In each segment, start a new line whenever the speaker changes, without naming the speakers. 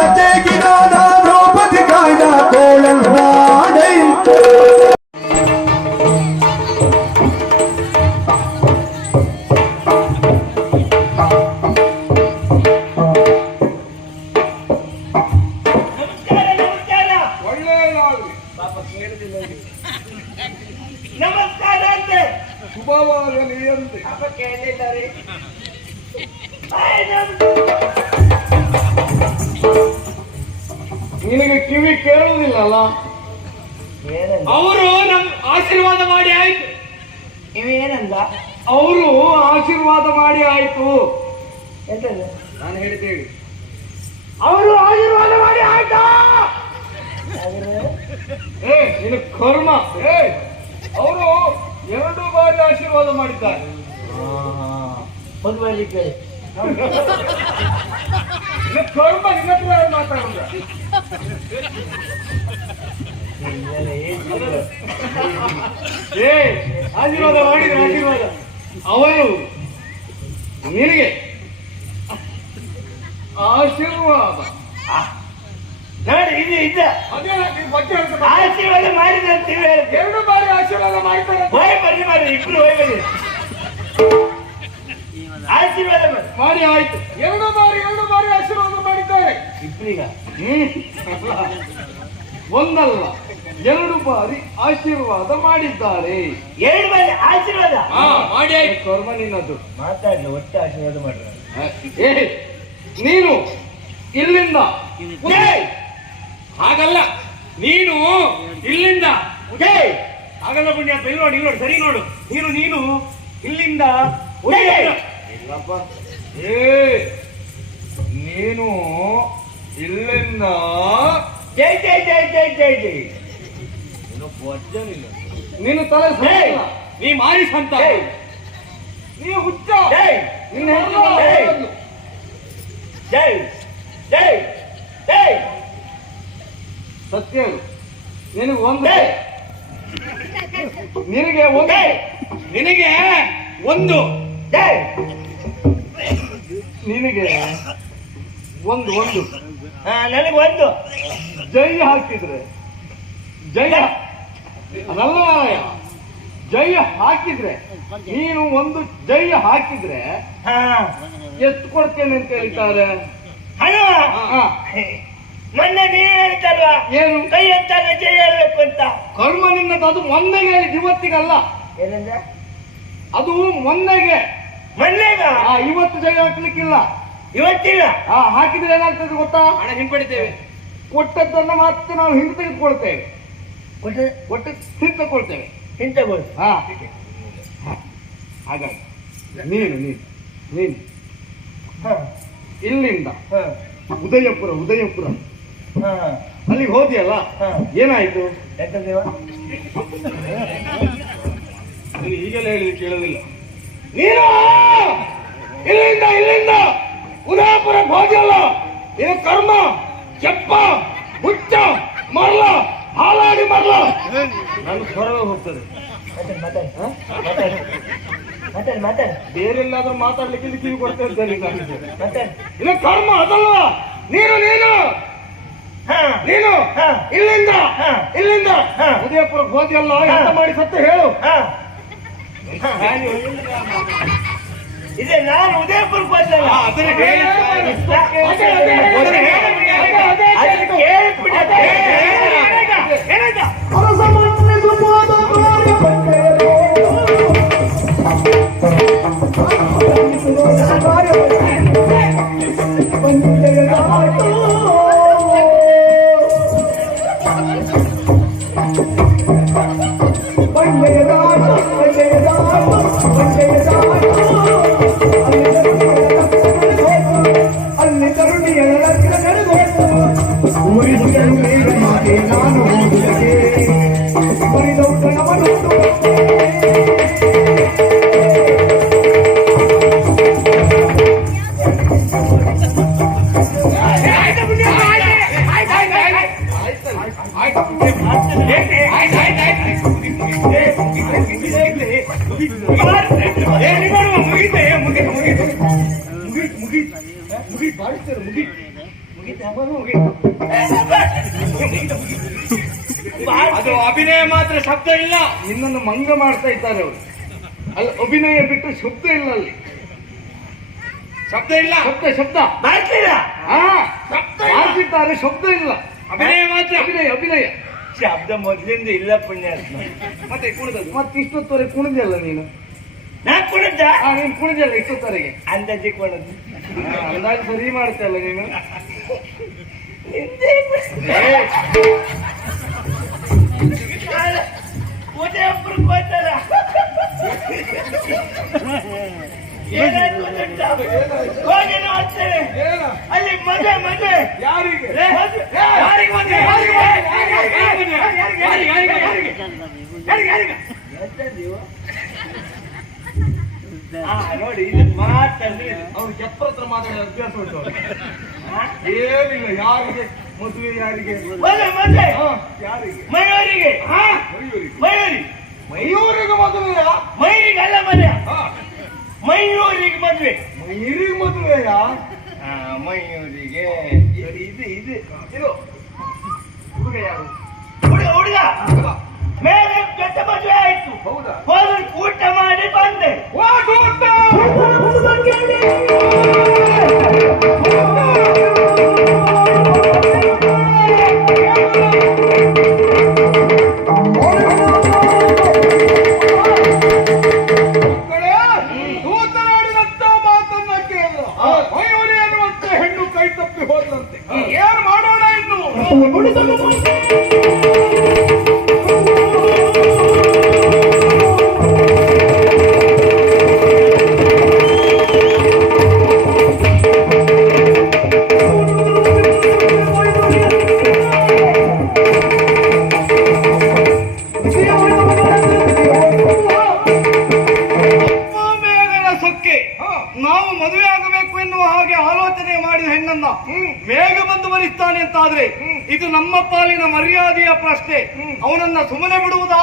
ನಮಸ್ಕಾರ ನಮಸ್ಕಾರ
ಒಳ್ಳೆಯದಾಗಲಿ
ನಮಸ್ಕಾರ ಅಂತೆ
ಶುಭವಾಗಲಿ ಅಂತೆ ಕೇಳುವುದಿಲ್ಲಲ್ಲ ಅವರು ನಮ್ ಆಶೀರ್ವಾದ ಮಾಡಿ ಆಯ್ತು.
ಇವೇನಂದ
ಅವರು ಆಶೀರ್ವಾದ ಮಾಡಿ ಆಯ್ತು.
ಎಂತ
ನಾನು ಹೇಳಿದ್ದೇನೆ.
ಅವರು ಆಶೀರ್ವಾದ ಮಾಡಿ ಆಯ್ತಾ?
ಏ ನಿನ್ನ ಕರ್ಮ. ಏ ಅವರು ಎರಡು ಬಾರಿ ಆಶೀರ್ವಾದ ಮಾಡಿದ್ದಾರೆ.
ಒಂದು ಬಾರಿ ಕೇಳಿ.
ಕರ್ಮ ನಿನ್ನ ಯಾರು ಮಾತಾಡುದ? ಏ ಆಶೀರ್ವಾದ ಮಾಡಿದ್ರೆ ಆಶೀರ್ವಾದ. ಅವರು ನಿನಗೆ ಆಶೀರ್ವಾದ.
ನೋಡಿ ಇದು ಇದ್ದ. ಆಶೀರ್ವಾದ ಮಾಡಿದ ಅಂತ
ಎರಡು ಬಾರಿ ಆಶೀರ್ವಾದ ಮಾಡ್ತಾರೆ ಬನ್ನಿ
ಹೋಯ್ ಬರ್ರಿ ಮಾಡಿ ಇಬ್ರು ಹೋಯ್ ಬರ್ರಿ ಆಶೀರ್ವಾದ ಮಾಡಿ
ಆಯ್ತು. ಎರಡು ಬಾರಿ ಎರಡು ಬಾರಿ ಆಶೀರ್ವಾದ ಮಾಡಿದ್ದಾರೆ.
ಇಬ್ರಿಗ?
ಹ್ಮ್. ಒಂದಲ್ಲ. ಎರಡು ಬಾರಿ ಆಶೀರ್ವಾದ ಮಾಡಿದ್ದಾರೆ.
ಎರಡು ಬಾರಿ ಆಶೀರ್ವಾದ?
ಮಾಡಿ ಆಯ್ತು. ಕರ್ಮ ನಿನ್ನದು.
ಮಾತಾಡ್ಲಿ ಒಟ್ಟು ಆಶೀರ್ವಾದ ಮಾಡ್ರಿ.
ಏ ನೀನು ಇಲ್ಲಿಂದ
ಏಯ್!
ಹಾಗಲ್ಲ ನೀನು ಇಲ್ಲಿಂದ
ಏಯ್!
ಹಾಗಲ್ಲ ಪುಣ್ಯ ಇಲ್ಲಿ ನೋಡು ಇಲ್ಲಿ ನೋಡಿ ಸರಿ ನೋಡು. ನೀನು ನೀನು ಇಲ್ಲಿಂದ! ಇಲ್ಲಪ್ಪ. ಏ ನೀನು ಇಲ್ಲಿಂದ
ಜೈ ಜೈ ಜೈ ಜೈ ಜೈ ಜೈ.
ನೀನು ತಲೆ
ಏಯ್!
ನೀ ಮಾರಿ ಸಂತ.
ಏಯ್!
ನೀ ಹುಚ್ಚ.
ಜೈ
ನೀನು ಹೆಣ್ಣು
ಏಯ್! ಜೈ ಜೈ ಜೈ
ಸತ್ಯ ಹೇಳು. ನಿನಗೆ ಒಂದು
ಜೈ
ನಿನಗೆ ಒಂದು
ಜೈ
ನಿನಗೆ ಒಂದು.
ಜೈ
ನಿನಗೆ ಒಂದು ಒಂದು.
ನನಗೆ ಒಂದು.
ಜೈ ಹಾಕಿದ್ರೆ ಜೈ ಅದಲ್ಲ ಮಾರಾಯ ಜೈ ಹಾಕಿದ್ರೆ ನೀನು ಒಂದು ಜೈ ಹಾಕಿದ್ರೆ
ಹಾ.
ಎಷ್ಟು ಕೊಡ್ತೇನೆ ಅಂತ ಹೇಳ್ತಾರೆ.
ಮೊನ್ನೆ ನೀವು ಹೇಳ್ತಲ್ವಾ
ಏನು?
ಕೈ ಎತ್ತಾಗ ಜೈ ಹೇಳ್ಬೇಕು ಅಂತ.
ಕರ್ಮ ನಿನ್ನದು ಅದು ಮೊನ್ನೆಗೆ ಇವತ್ತಿಗಲ್ಲ.
ಏನಂದ್ರೆ
ಅದು ಮೊನ್ನೆಗೆ.
ಮೊನ್ನೆಗ?
ಆ ಇವತ್ತು ಜೈ ಹಾಕ್ಲಿಕ್ಕಿಲ್ಲ.
ಇವತ್ತಿಲ್ಲ?
ಹಾಕಿದ್ರೆ ಏನಾಗ್ತದೆ ಗೊತ್ತಾ? ಹಣ ಹಿಂಪಡಿತೇವೆ. ಕೊಟ್ಟದ್ದನ್ನ ಮಾತ್ರ ನಾವು ಹಿಂದೆ ತೆಗೆದುಕೊಳ್ತೇವೆ.
ಕೊಟ್ಟು
ಒಟ್ಟು ಹಿಂದೆ ತಗೊಳ್ತೇವೆ.
ಹಿಂತಗೋಳು
ಹಾಂ ಹಾ. ಹಾಗಾಗಿ ನೀನು ನೀನು ನೀನು.
ಹಾಂ.
ಇಲ್ಲಿಂದ
ಹಾಂ.
ಉದಯಪುರ ಉದಯಪುರ.
ಹಾಂ.
ಅಲ್ಲಿಗೆ ಹೋದಿಯಲ್ಲ. ಏನಾಯ್ತು?
ಎಂತದೇವ
ನೀನು ಈಗೆಲ್ಲ ಹೇಳಿದ್ರೆ ಕೇಳೋದಿಲ್ಲ. ನೀನು! ಇಲ್ಲಿಂದ ಇಲ್ಲಿಂದ! ಉದಯಪುರಕ್ಕೆ ಹೋದಿಯಲ್ಲ? ಇದು ಕರ್ಮ ಕೆಪ್ಪ ಹುಚ್ಚ ಮರಲ ಹಾಲಾಡಿ ಮರಲ ನನ್ನ ಸ್ವರವೇ ಹೋಗ್ತದೆ.
ಮಾತಾಡಿ ಮತ್ತೆ ಮಾತಾಡಿ ಮಾತಾಡಿ
ಬೇರೆಲ್ಲಾದ್ರೂ ಮಾತಾಡ್ಲಿಕ್ಕೆ ಇಲ್ಲಿ ಕಿವಿ ಕೊಡ್ತೇನೆ
ಮತ್ತೆ
ಇದು ಕರ್ಮ ಅದಲ್ಲ. ನೀನು ನೀನು.
ಹಾ.
ನೀನು.
ಹಾ.
ಇಲ್ಲಿಂದ.
ಹಾ.
ಇಲ್ಲಿಂದ.
ಉದಯಪುರ
ಉದಯಪುರಕ್ಕೆ ಹೋದಿಯಲ್ಲ. ಎಂತ ಮಾಡಿ ಸತ್ತ ಹೇಳು.
ಹಾ. ಇದೆ ನಾನು ಉದಯಪುರಕ್ಕೆ ಬಂದಲ್ಲ
ಹಾ, ಅದನ್ನ
ಕೇಳ್ಬಿಟ್ಟು ಅದೇ. ಏನಾಯ್ತು? ಮುಗೀತು, ಏ, ಮುಗೀತು, ಮುಗೀತು. ಮುಗೀತು, ಮುಗೀತು. ಮುಗೀತು,
ಮಾತ್ರ ಶಬ್ದ ಇಲ್ಲ. ನಿನ್ನನ್ನು ಮಂಗ ಮಾಡ್ತಾ ಇದ್ದಾರೆ ಅವರು. ಅಲ್ಲಿ ಅಭಿನಯ ಬಿಟ್ಟು ಶಬ್ದ ಇಲ್ಲ ಅಲ್ಲಿ.
ಶಬ್ದ ಇಲ್ಲ.
ಶಬ್ದ ಶಬ್ದ. ಮಾಡ್ತಿದ್ದಾರೆ ಶಬ್ದ ಇಲ್ಲ.
ಅಭಿನಯ ಮಾತ್ರ.
ಅಭಿನಯ ಅಭಿನಯ.
ಶಬ್ದ ಮೊದಲಿಂದ ಇಲ್ಲ ಪುಣ್ಯಾತ್ಮ
ಮತ್ತೆ ಕುಣಿದದ್ದು. ಮತ್ತೆ ತರೆ ಕುಣಿದಲ್ಲ ನೀನು?
ನಾ ಕುಣಿದ್ದ?
ನೀನು ಕುಣಿದಲ್ಲ ಇಷ್ಟೊತ್ತವರೆಗೆ?
ಅಂದಾಜಿ ಕೊಡೋದು.
ಅಂದಾಜು ಸರಿ ಮಾಡ್ತಲ್ಲ ನೀನು?
ಏನಾಯ್ತು? ಹೋಗಿ ನೋಡ್ತೇನೆ? ಅಲ್ಲಿ ಮದುವೆ ಮದುವೆ
ಯಾರಿಗೆ
ಯಾರಿಗೆ ಮದುವೆ? ಯಾರಿಗೆ? ಯಾರಿಗೆ? ಯಾರಿಗೆ? ಯಾರಿಗೆ? ಯಾರಿಗೆ? ಯಾರಿಗೆ? ಯಾರಿಗೆ? ಆ, ನೋಡಿ ಇಲ್ಲಿ ಮಾತಲ್ಲಿ.
ಅವ್ರು ಕೆಪ್ರ ಹತ್ರ ಮಾತಾಡೋ ಅಭ್ಯಾಸ ಉಂಟು ಏನಿಲ್ಲ ಯಾರಿಗೆ ಮದುವೆ ಯಾರಿಗೆ?
ಮದುವೆ
ಯಾರಿಗೆ?
ಮಯೂರಿಗೆ. ಮಯೂರಿ.
ಮಯೂರಿಗೆ ಮದುವೆಯ?
ಮಯೂರಿಗೆ ಅಲ್ಲ ಮದುವೆ.
ಹಾ,
ಮಯೂರಿಗೆ ಮದುವೆ.
ಮಯೂರಿಗೆ ಮದುವೆಯಾ?
ಮಯೂರಿಗೆ. ಇದು ಇದು. ಇದು
ಹುಡುಗ ಯಾರು?
ಹುಡುಗ ಹುಡುಗ. ಮೇಲೆ
We're going to ಇದು ನಮ್ಮ ಪಾಲಿನ ಮರ್ಯಾದೆಯ ಪ್ರಶ್ನೆ. ಅವನನ್ನ ಸುಮ್ಮನೆ ಬಿಡುವುದಾ?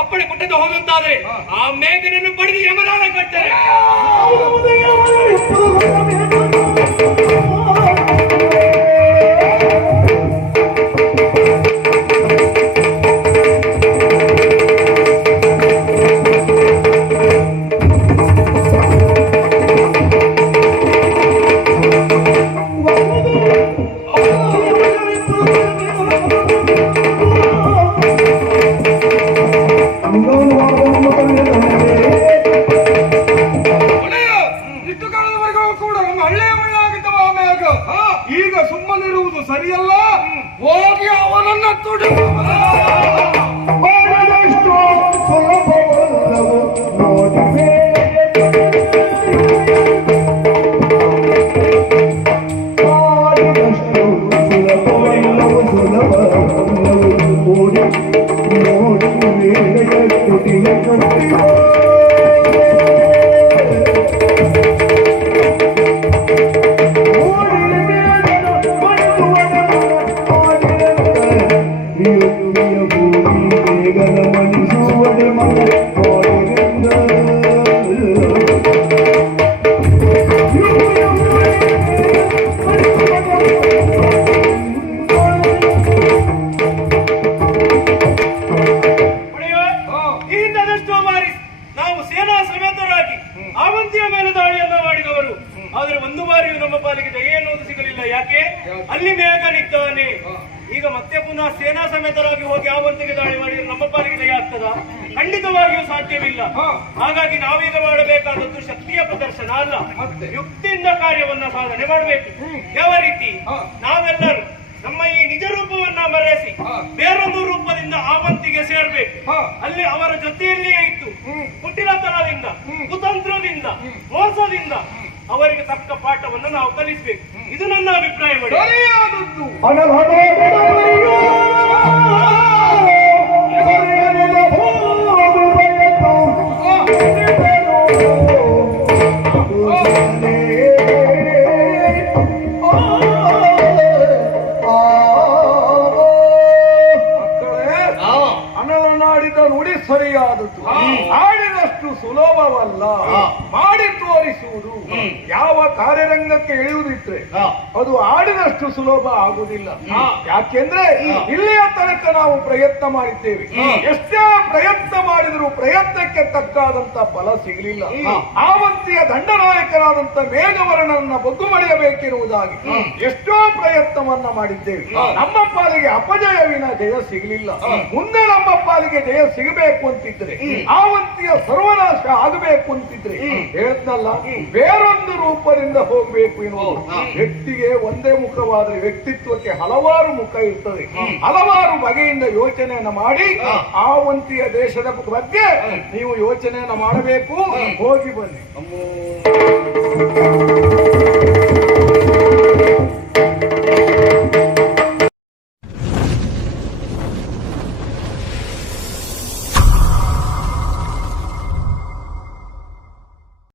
ಅಪ್ಪಣೆ ಕೊಟ್ಟದ್ದು ಹೋದಂತಾದ್ರೆ ಆ ಮೇಘನನ್ನು ಪಡೆದು ಯಮನಾನ ಕಟ್ತಾರೆ. ಹಾಗಾಗಿ ನಾವೀಗ ಮಾಡಬೇಕಾದದ್ದು ಶಕ್ತಿಯ ಪ್ರದರ್ಶನ ಅಲ್ಲ.
ಮತ್ತೆ?
ಯುಕ್ತಿಯಿಂದ ಕಾರ್ಯವನ್ನ ಸಾಧನೆ ಮಾಡಬೇಕು. ಯಾವ ರೀತಿ? ನಾವೆಲ್ಲರೂ ನಮ್ಮ ಈ ನಿಜ ರೂಪವನ್ನ ಮರೆಸಿ. ಬೇರೊಂದು ರೂಪದಿಂದ ಆವಂತಿಗೆ ಸೇರ್ಬೇಕು. ಅಲ್ಲಿ ಅವರ ಜೊತೆಯಲ್ಲಿಯೇ ಇತ್ತು ಕುಟಿಲತನದಿಂದ ಕುತಂತ್ರದಿಂದ ಮೋಸದಿಂದ ಅವರಿಗೆ ತಕ್ಕ ಪಾಠವನ್ನು ನಾವು ಕಲಿಸಬೇಕು. ಇದು ನನ್ನ ಅಭಿಪ್ರಾಯ ನುಡಿ ಸರಿಯಾದದ್ದು. ಆಡಿದಷ್ಟು ಸುಲಭವಲ್ಲ. ಮಾಡಿ ತೋರಿಸುವುದು. ಯಾವ ಕಾರ್ಯರಂಗಕ್ಕೆ ಇಳಿಯುವುದಿದ್ರೆ ಅದು ಆಡಿದಷ್ಟು ಸುಲಭ ಆಗುವುದಿಲ್ಲ. ಯಾಕೆಂದ್ರೆ ಇಲ್ಲಿಯ ತನಕ ನಾವು ಪ್ರಯತ್ನ ಮಾಡಿದ್ದೇವೆ. ಎಷ್ಟೇ ಪ್ರಯತ್ನ ಮಾಡಿದರೂ ಪ್ರಯತ್ನಕ್ಕೆ ತಕ್ಕಾದಂತ ಫಲ ಸಿಗಲಿಲ್ಲ. ಆವಂತಿಯ ದಂಡನಾಯಕರಾದಂತ ಮೇಘವರ್ಣನ ಬಗ್ಗು ಮಳೆಯಬೇಕಿರುವುದಾಗಿ ಎಷ್ಟೋ ಪ್ರಯತ್ನವನ್ನ ಮಾಡಿದ್ದೇವೆ. ನಮ್ಮ ಪಾಲಿಗೆ ಅಪಜಯವಿನ ಜಯ ಸಿಗಲಿಲ್ಲ. ಮುಂದೆ ನಮ್ಮ ಪಾಲಿಗೆ ಜಯ ಸಿಗಬೇಕು ಅಂತಿದ್ರೆ ಆವಂತಿಯ ಸರ್ವನಾಶ ಆಗಬೇಕು ಅಂತಿದ್ರೆ. ಹೇಳ್ತಲ್ಲ ಬೇರೊಂದು ರೂಪದಿಂದ ಹೋಗ್ಬೇಕು ಎನ್ನುವುದು.
ಹಾ.
ವ್ಯಕ್ತಿಗೆ ಒಂದೇ ಮುಖವಾದ್ರೆ ವ್ಯಕ್ತಿತ್ವಕ್ಕೆ ಹಲವಾರು ಮುಖ ಇರ್ತದೆ. ಹಲವಾರು ಬಗೆಯಿಂದ ಯೋಚನೆಯನ್ನ ಮಾಡಿ
ಆ
ವಂತಿಯ ದೇಶದ ಬಗ್ಗೆ ನೀವು ಯೋಚನೆಯನ್ನ ಮಾಡಬೇಕು. ಹೋಗಿ ಬನ್ನಿ.